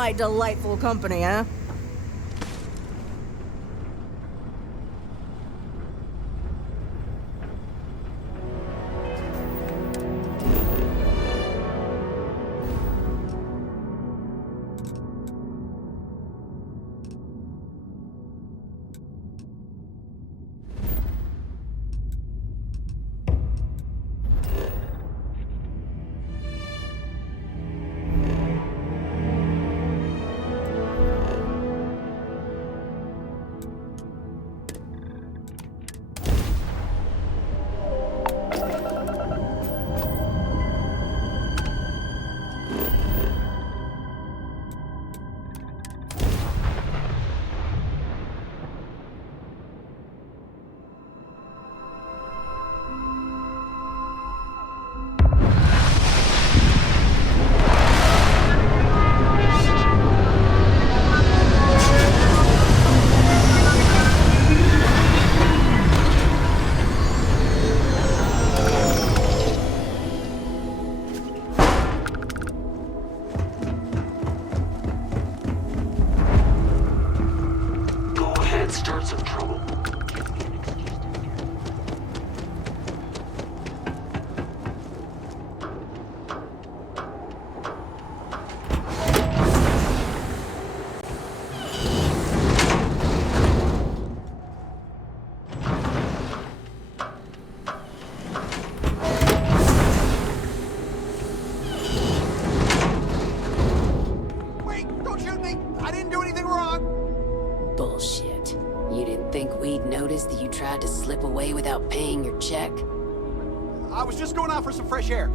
my delightful company, huh? Bullshit. You didn't think we'd notice that you tried to slip away without paying your check? I was just going out for some fresh air.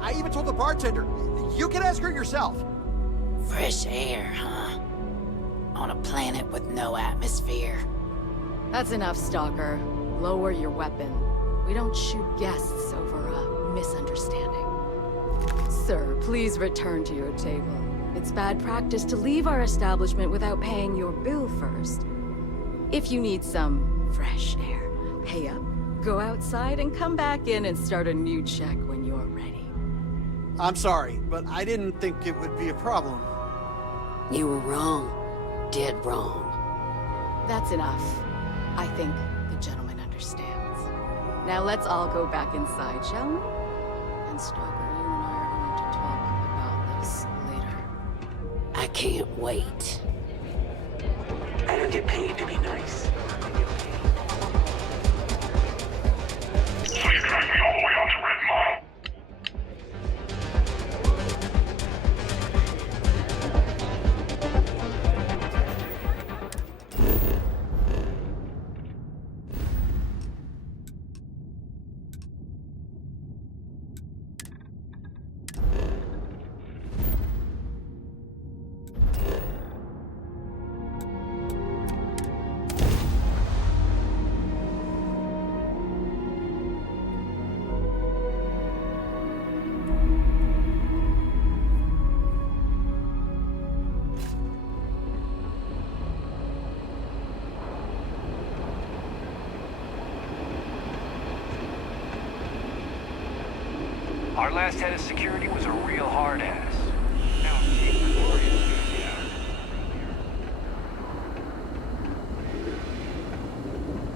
I even told the bartender. You can ask her yourself. Fresh air, huh? On a planet with no atmosphere. That's enough, Stalker. Lower your weapon. We don't shoot guests over a misunderstanding. Sir, please return to your table. It's bad practice to leave our establishment without paying your bill first. If you need some fresh air, pay up. Go outside and come back in and start a new check when you're ready. I'm sorry, but I didn't think it would be a problem. You were wrong. Dead wrong. That's enough. I think the gentleman understands. Now let's all go back inside, shall we? And Stalker, you and I are going to talk about this later. I can't wait. I don't get paid to be nice. So you drive me all the way out to Red Mile? Our last head of security was a real hard ass.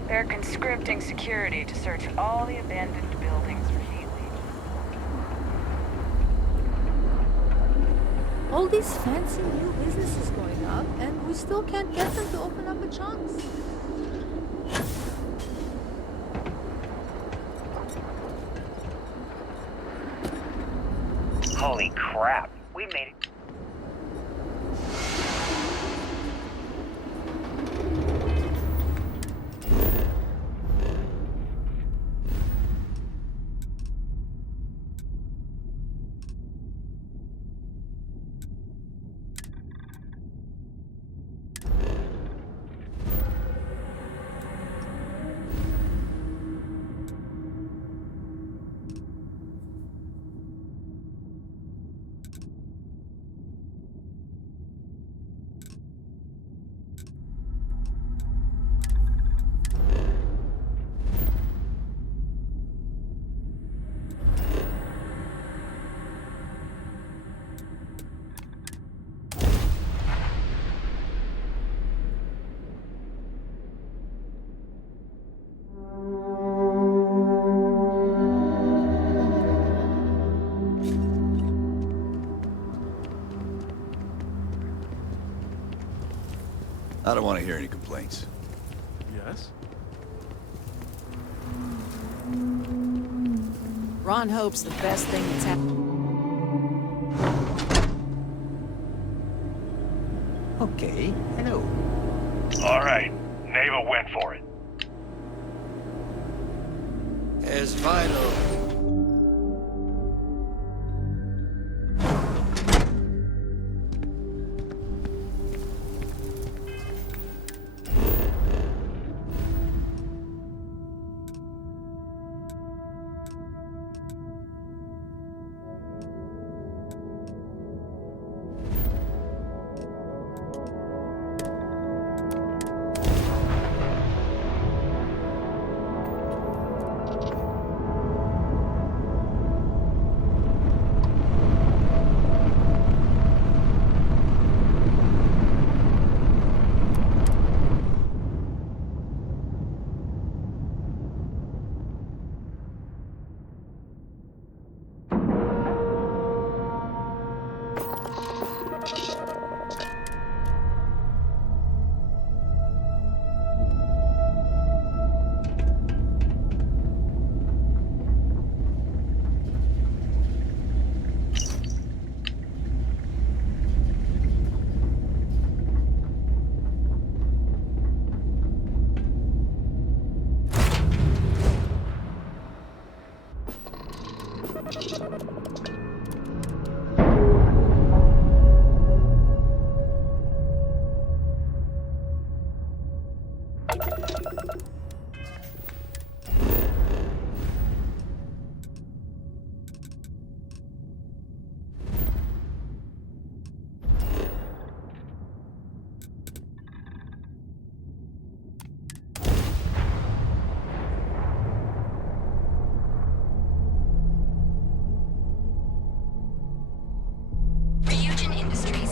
They're conscripting security to search all the abandoned buildings for heat leaks. All these fancy new businesses going up, and we still can't get them to open up a chance. Holy crap, we made it. I don't want to hear any complaints. Yes? Ron hopes the best thing that's happened. Okay, hello. All right, Neva went for it. Es vital.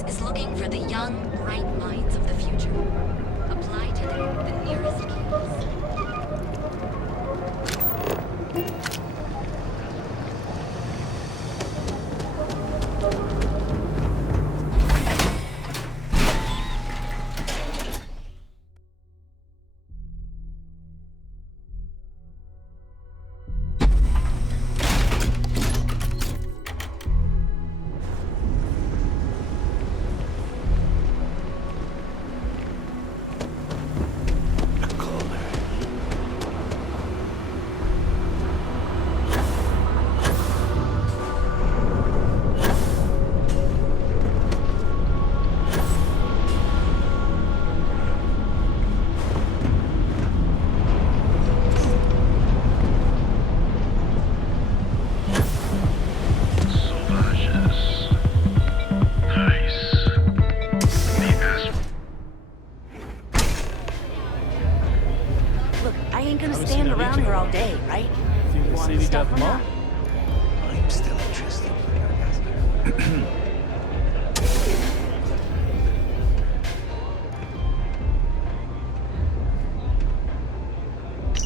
is looking for the young, bright minds of the future. Apply today at the nearest campus.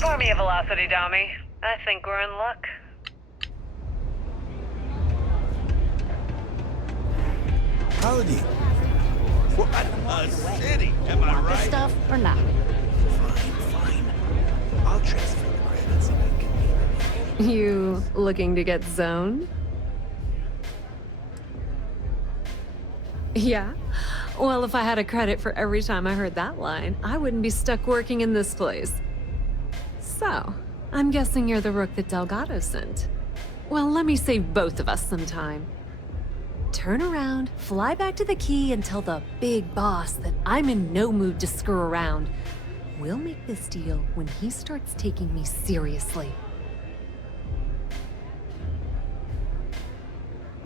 Pour me a velocity dummy. I think we're in luck. Paladin. What a city, am I right? Stuff or not? Fine. I'll transfer the credits and I can... You looking to get zoned? Yeah? Well, if I had a credit for every time I heard that line, I wouldn't be stuck working in this place. So, I'm guessing you're the Rook that Delgado sent. Well, let me save both of us some time. Turn around, fly back to the key, and tell the big boss that I'm in no mood to screw around. We'll make this deal when he starts taking me seriously.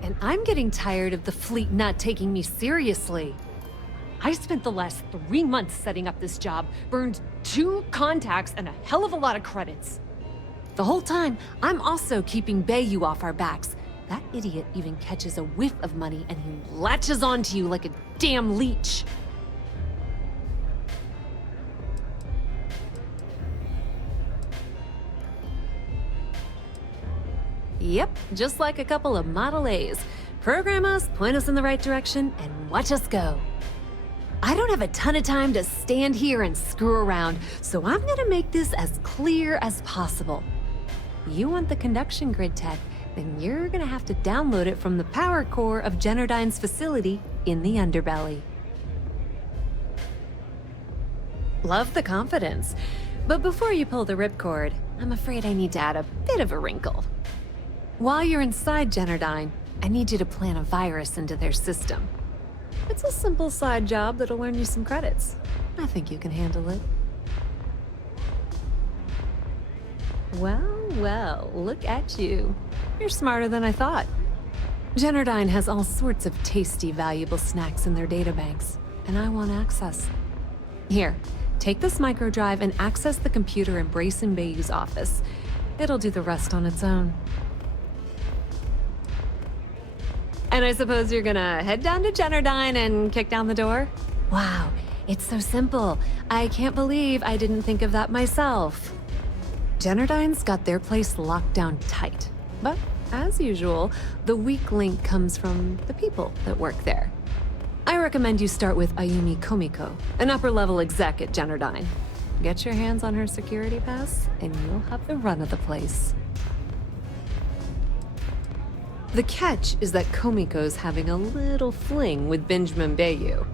And I'm getting tired of the fleet not taking me seriously. I spent the last 3 months setting up this job, burned 2 contacts and a hell of a lot of credits. The whole time, I'm also keeping Bayou off our backs. That idiot even catches a whiff of money and he latches onto you like a damn leech. Yep, just like a couple of Model A's. Program us, point us in the right direction, and watch us go. I don't have a ton of time to stand here and screw around, so I'm gonna make this as clear as possible. You want the conduction grid tech, then you're gonna have to download it from the power core of Generdyne's facility in the underbelly. Love the confidence, but before you pull the ripcord, I'm afraid I need to add a bit of a wrinkle. While you're inside Generdyne, I need you to plant a virus into their system. It's a simple side job that'll earn you some credits. I think you can handle it. Well, look at you. You're smarter than I thought. Generdyne has all sorts of tasty, valuable snacks in their databanks, and I want access. Here, take this microdrive and access the computer in Brayson Bayou's office. It'll do the rest on its own. And I suppose you're gonna head down to Generdyne and kick down the door? Wow, it's so simple. I can't believe I didn't think of that myself. Generdyne's got their place locked down tight. But, as usual, the weak link comes from the people that work there. I recommend you start with Ayumi Komiko, an upper-level exec at Generdyne. Get your hands on her security pass, and you'll have the run of the place. The catch is that Komiko's having a little fling with Benjamin Bayou.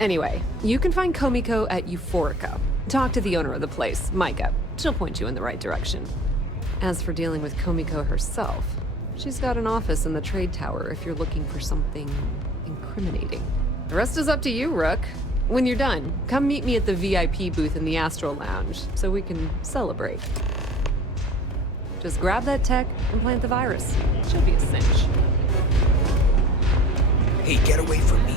Anyway, you can find Komiko at Euphorica. Talk to the owner of the place, Micah. She'll point you in the right direction. As for dealing with Komiko herself, she's got an office in the trade tower if you're looking for something incriminating. The rest is up to you, Rook. When you're done, come meet me at the VIP booth in the Astral Lounge so we can celebrate. Just grab that tech and plant the virus. She'll be a cinch. Hey, get away from me.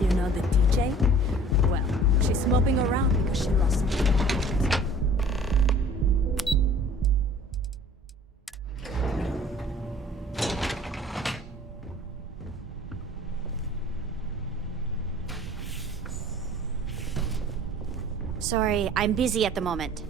You know the DJ? Well, she's moping around because she lost me. Sorry, I'm busy at the moment.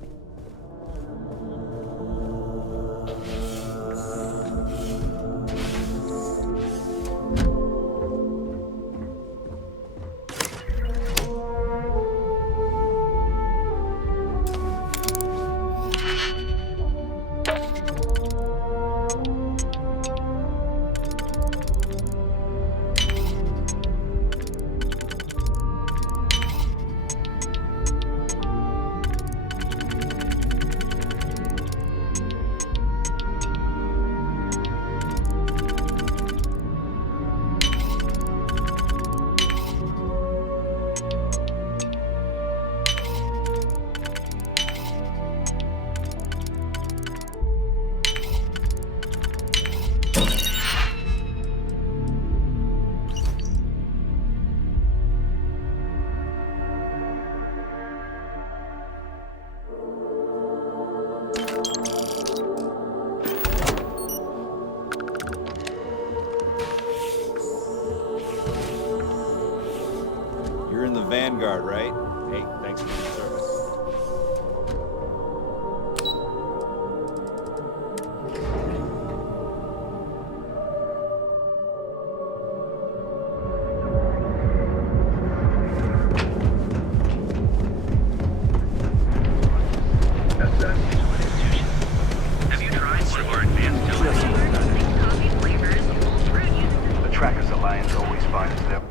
Vanguard, right? Hey, thanks for your service. Have you tried one of our advanced tokens? Coffee flavors, full fruit using The Trackers Alliance always finds them.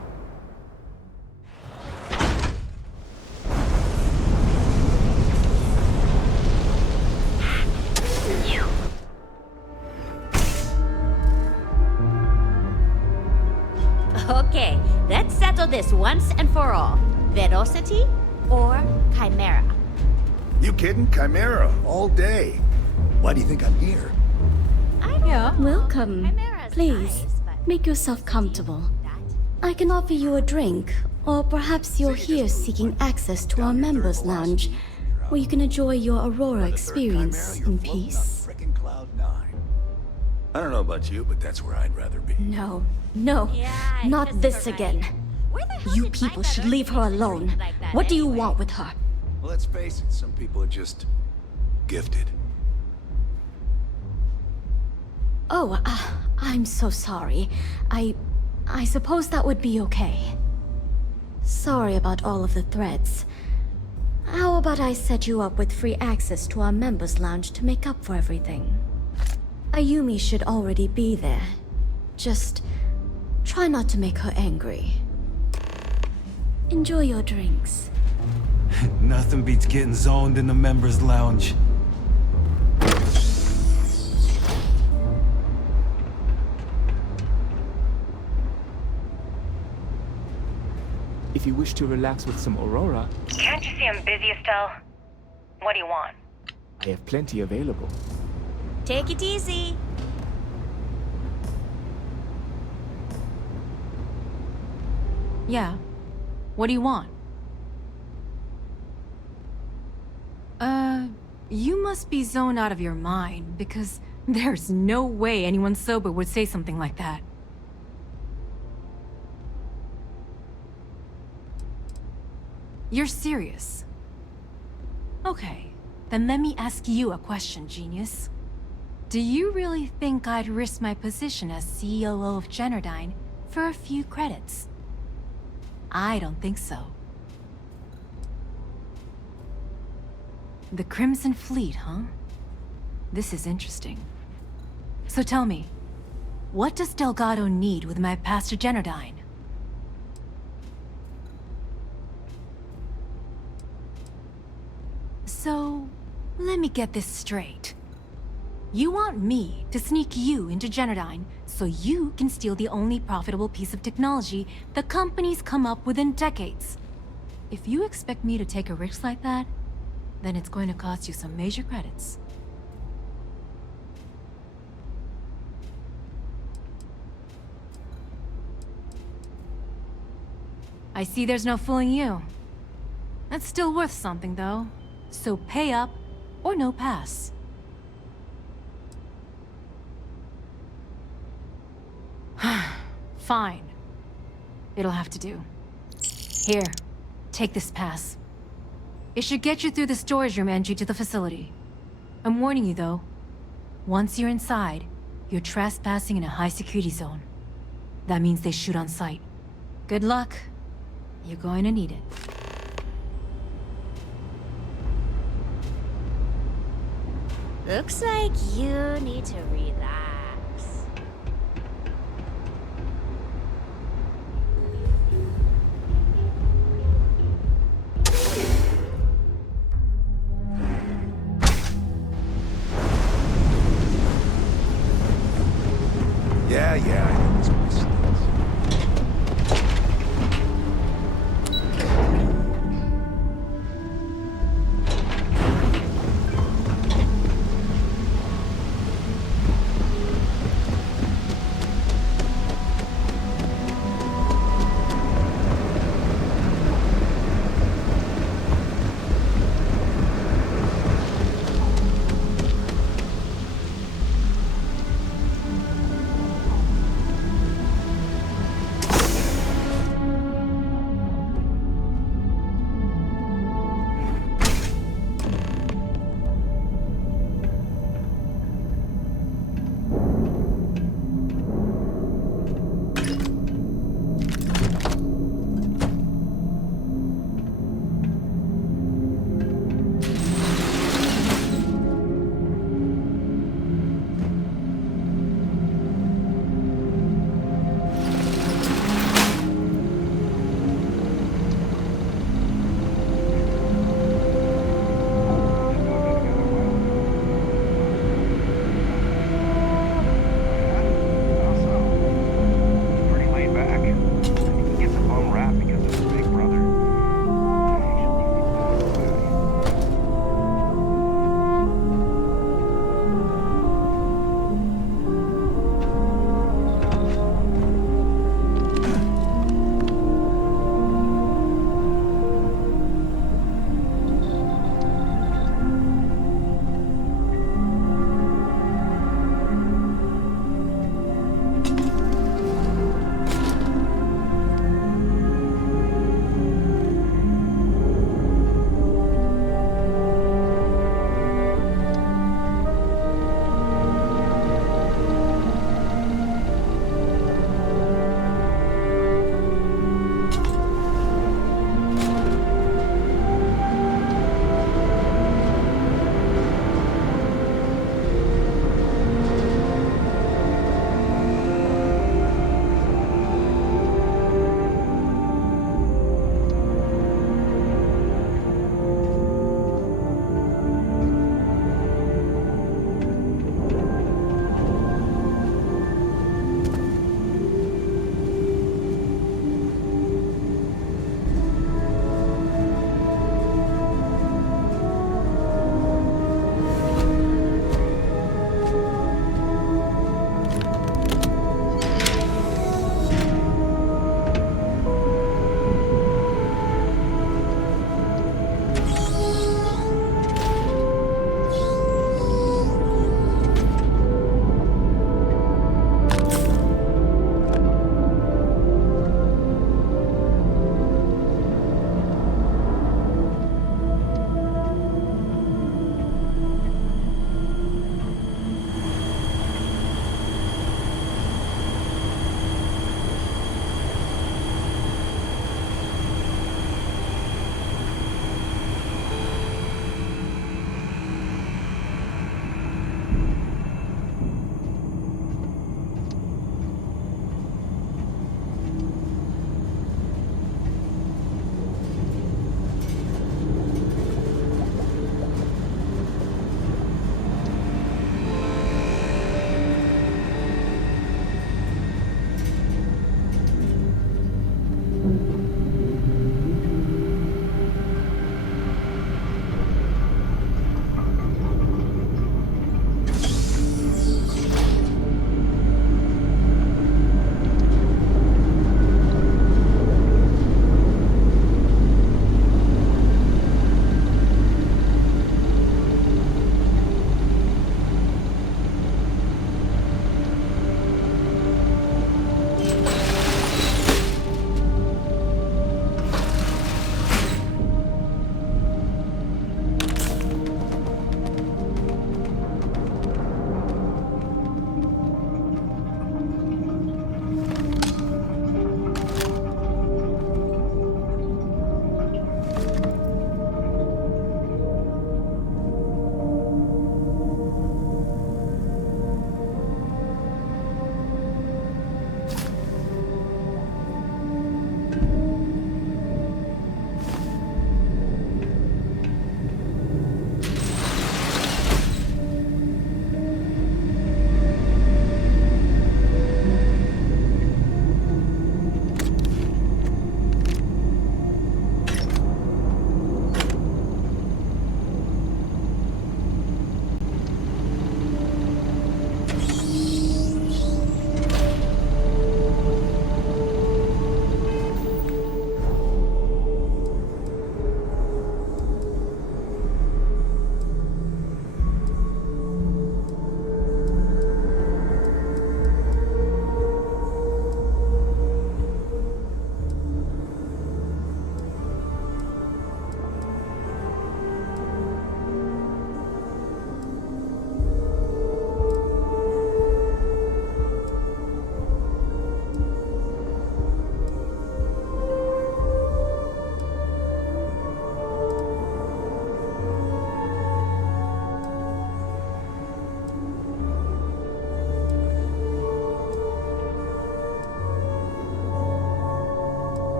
So this once and for all, Velocity or Chimera? You kidding? Chimera, all day. Why do you think I'm here? Welcome. Chimera's Please, nice, but make yourself comfortable. I can offer you a drink, or perhaps you're here seeking access to our members' lounge, where you can enjoy your Aurora experience in peace. Frickin' Cloud 9. I don't know about you, but that's where I'd rather be. No, Yeah, not just this for again. money. Where the hell You did people my should leave her Velocity alone. drink like that What do you anyway? want with her? Well, let's face it, some people are just gifted. Oh, I'm so sorry. I suppose that would be okay. Sorry about all of the threats. How about I set you up with free access to our members' lounge to make up for everything? Ayumi should already be there. Just try not to make her angry. Enjoy your drinks. Nothing beats getting zoned in the members' lounge. If you wish to relax with some Aurora, Can't you see I'm busy, Estelle? What do you want? I have plenty available. Take it easy. Yeah. What do you want? You must be zoned out of your mind, because there's no way anyone sober would say something like that. You're serious? Okay, then let me ask you a question, genius. Do you really think I'd risk my position as CEO of Generdyne for a few credits? I don't think so. The Crimson Fleet, huh? This is interesting. So tell me, what does Delgado need with my pass to Generdyne? So, let me get this straight. You want me to sneak you into Generdyne so you can steal the only profitable piece of technology the company's come up with in decades. If you expect me to take a risk like that, then it's going to cost you some major credits. I see there's no fooling you. That's still worth something, though. So pay up, or no pass. Fine. It'll have to do. Here, take this pass. It should get you through the storage room entry to the facility. I'm warning you, though. Once you're inside, you're trespassing in a high-security zone. That means they shoot on sight. Good luck. You're going to need it. Looks like you need to relax. Yeah, I know this place.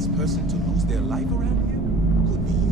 next person to lose their life around here could be you.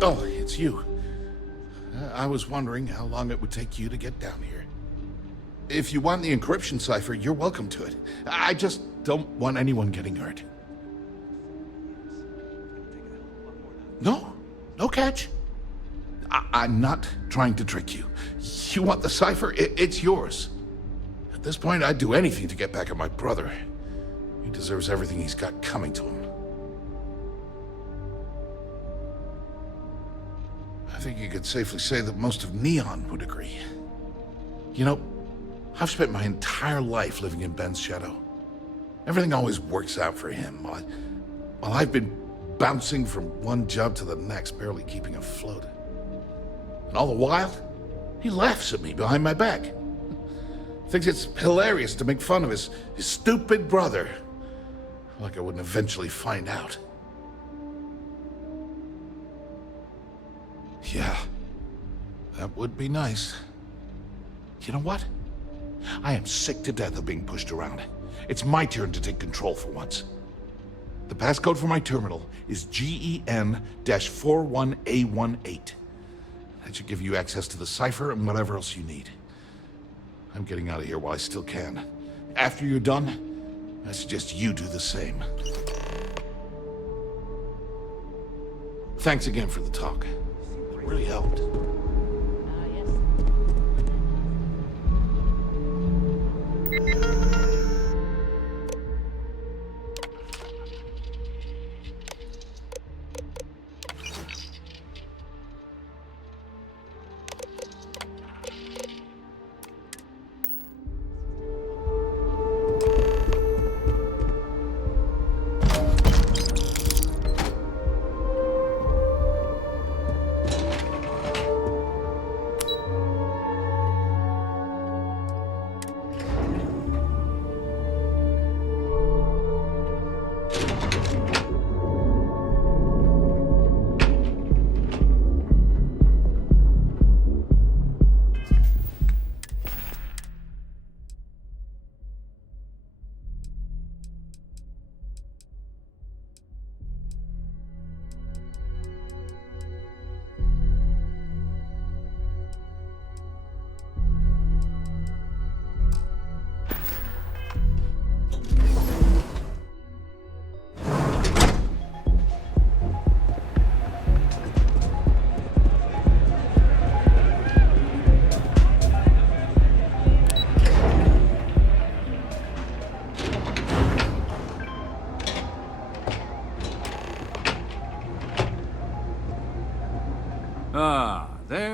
Oh, it's you. I was wondering how long it would take you to get down here. If you want the encryption cipher, you're welcome to it. I just don't want anyone getting hurt. No, no catch. I'm not trying to trick you. You want the cipher? It's yours. At this point, I'd do anything to get back at my brother. He deserves everything he's got coming to him. I think you could safely say that most of Neon would agree. You know, I've spent my entire life living in Ben's shadow. Everything always works out for him, while I've been bouncing from one job to the next, barely keeping afloat. And all the while, he laughs at me behind my back. Thinks it's hilarious to make fun of his stupid brother. Like I wouldn't eventually find out. Yeah, that would be nice. You know what? I am sick to death of being pushed around. It's my turn to take control for once. The passcode for my terminal is GEN-41A18. That should give you access to the cipher and whatever else you need. I'm getting out of here while I still can. After you're done, I suggest you do the same. Thanks again for the talk. It really helped.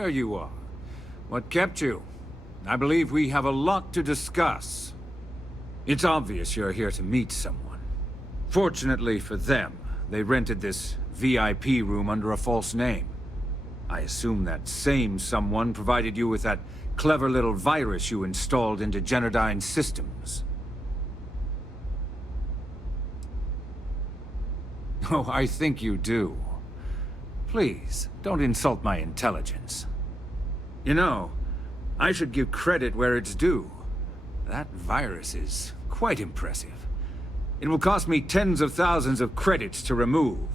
there you are. What kept you? I believe we have a lot to discuss. It's obvious you're here to meet someone. Fortunately for them, they rented this VIP room under a false name. I assume that same someone provided you with that clever little virus you installed into Generdyne's systems. Oh, I think you do. Please, don't insult my intelligence. You know, I should give credit where it's due. That virus is quite impressive. It will cost me tens of thousands of credits to remove.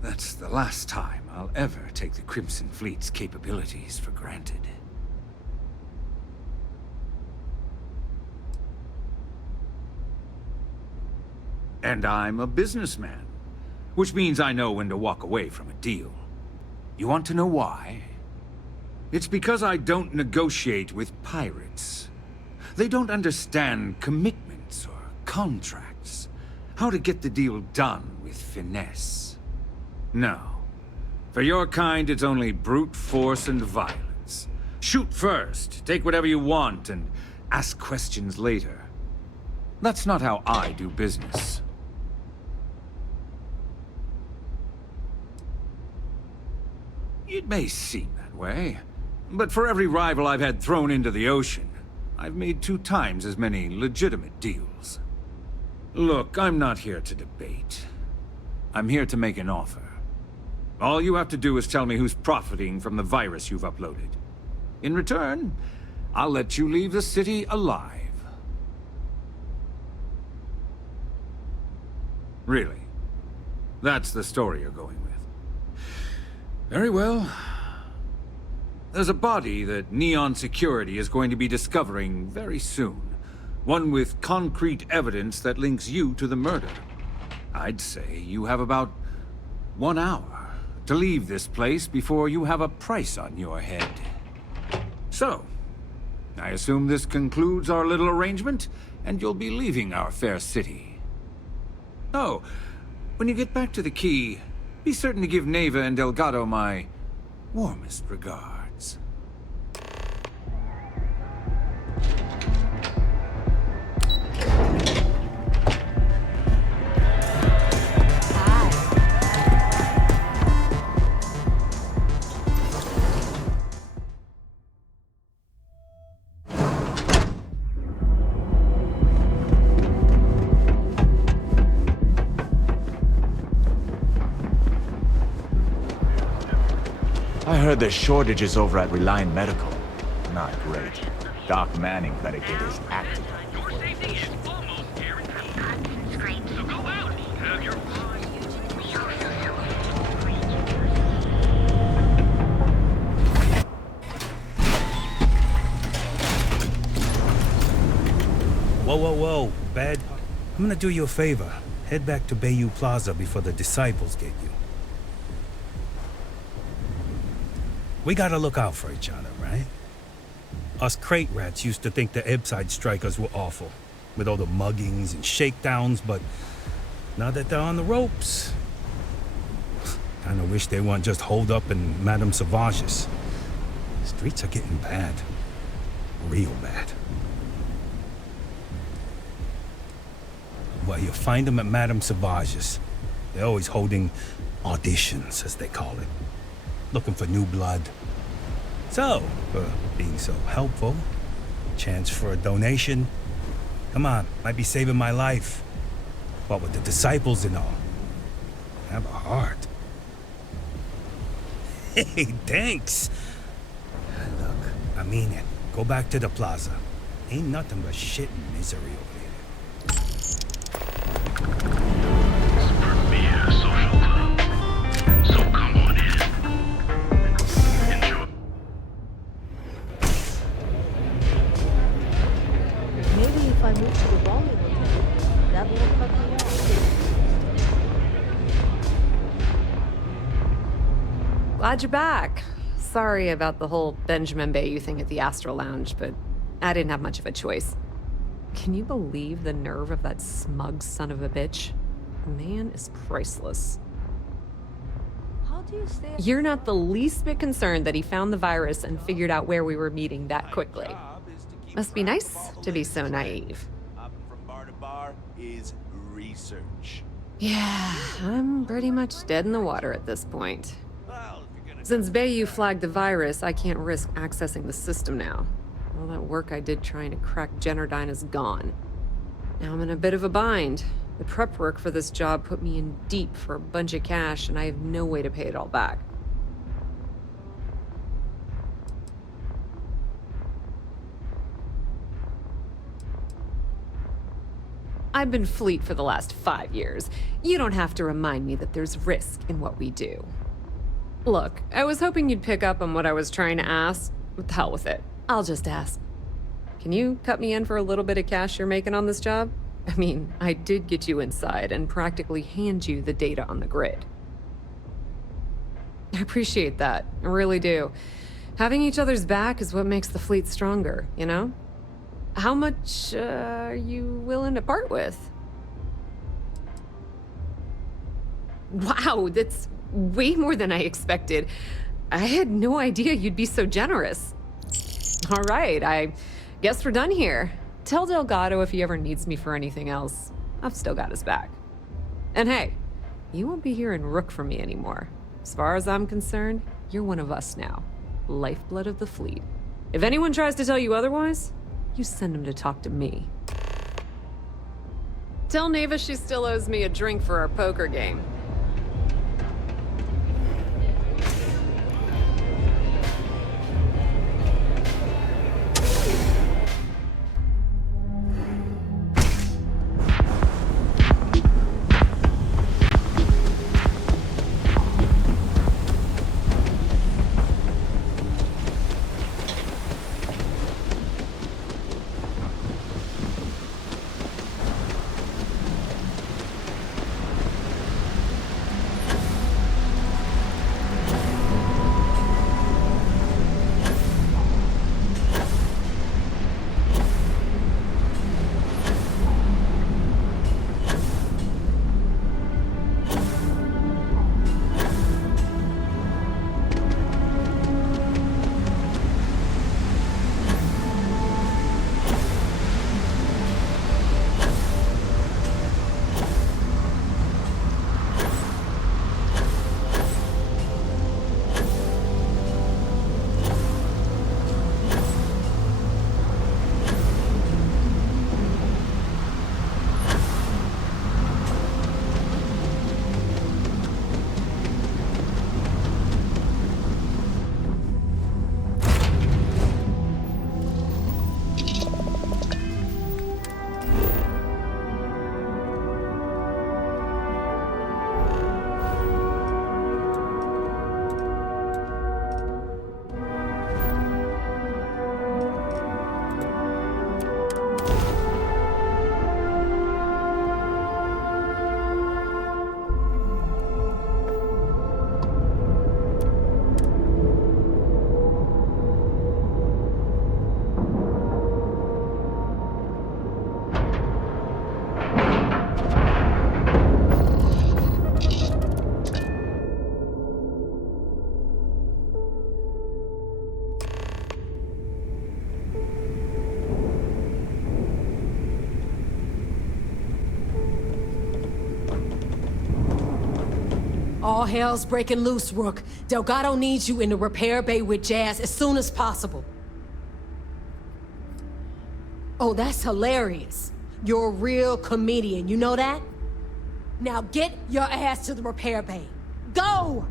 That's the last time I'll ever take the Crimson Fleet's capabilities for granted. And I'm a businessman, which means I know when to walk away from a deal. You want to know why? It's because I don't negotiate with pirates. They don't understand commitments or contracts, how to get the deal done with finesse. No. For your kind, it's only brute force and violence. Shoot first, take whatever you want, and ask questions later. That's not how I do business. It may seem that way, but for every rival I've had thrown into the ocean, I've made 2 times as many legitimate deals. Look, I'm not here to debate. I'm here to make an offer. All you have to do is tell me who's profiting from the virus you've uploaded. In return, I'll let you leave the city alive. Really? That's the story you're going with. Very well. There's a body that Neon Security is going to be discovering very soon. One with concrete evidence that links you to the murder. I'd say you have about 1 hour to leave this place before you have a price on your head. So, I assume this concludes our little arrangement, and you'll be leaving our fair city. Oh, when you get back to the key, be certain to give Neva and Delgado my warmest regards. I heard there's shortages over at Reliant Medical. Not great. Doc Manning better get his act together. Your safety is almost guaranteed. So go out. Have your fun. Whoa, whoa, whoa, Bad. I'm gonna do you a favor. Head back to Bayou Plaza before the disciples get you. We gotta look out for each other, right? Us crate rats used to think the Ebbside strikers were awful, with all the muggings and shakedowns, but now that they're on the ropes, kinda wish they weren't just holed up in Madame Sauvage's. Streets are getting bad. Real bad. Well, you'll find them at Madame Sauvage's. They're always holding auditions, as they call it. Looking for new blood. So, for being so helpful, chance for a donation. Come on, might be saving my life. What with the disciples and all. Have a heart. Hey, thanks. Look, I mean it. Go back to the plaza. Ain't nothing but shit and misery over here. Maybe if I move to the volume a little, that will cut me off. Glad you're back. Sorry about the whole Benjamin Bayou thing at the Astral Lounge, but I didn't have much of a choice. Can you believe the nerve of that smug son of a bitch? The man is priceless. How do you stay? You're not the least bit concerned that he found the virus and figured out where we were meeting that quickly. Must be nice to be so naive. Hopping from bar to bar is research. Yeah, I'm pretty much dead in the water at this point. Since Bayou flagged the virus, I can't risk accessing the system now. All that work I did trying to crack Generdyne is gone. Now I'm in a bit of a bind. The prep work for this job put me in deep for a bunch of cash, and I have no way to pay it all back. I've been Fleet for the last 5 years. You don't have to remind me that there's risk in what we do. Look, I was hoping you'd pick up on what I was trying to ask. What the hell with it? I'll just ask. Can you cut me in for a little bit of cash you're making on this job? I mean, I did get you inside and practically hand you the data on the grid. I appreciate that. I really do. Having each other's back is what makes the Fleet stronger, you know? How much are you willing to part with? Wow, that's way more than I expected. I had no idea you'd be so generous. All right, I guess we're done here. Tell Delgado if he ever needs me for anything else. I've still got his back. And hey, you won't be hearing Rook from me anymore. As far as I'm concerned, you're one of us now. Lifeblood of the Fleet. If anyone tries to tell you otherwise, you send him to talk to me. Tell Neva she still owes me a drink for our poker game. All hell's breaking loose, Rook. Delgado needs you in the repair bay with Jazz as soon as possible. Oh, that's hilarious. You're a real comedian, you know that? Now get your ass to the repair bay. Go!